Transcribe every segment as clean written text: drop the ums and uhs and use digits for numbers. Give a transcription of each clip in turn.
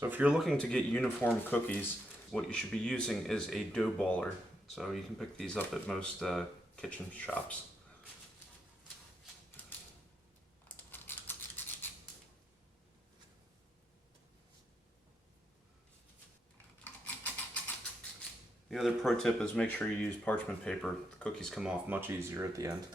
So if you're looking to get uniform cookies, what you should be using is a dough baller. So you can pick these up at most kitchen shops. The other pro tip is make sure you use parchment paper. The cookies come off much easier at the end.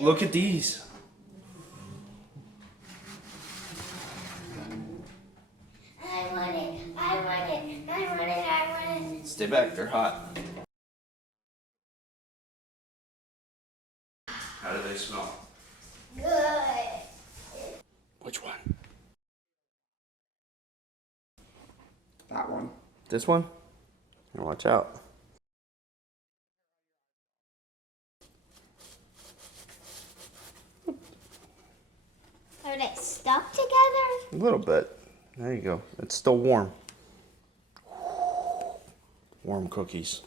Look at these. I want it, I want it, I want it, I want it. Stay back, they're hot. How do they smell? Good. Which one? That one. This one? Watch out. Are they stuck together? A little bit. There you go. It's still warm. Warm cookies.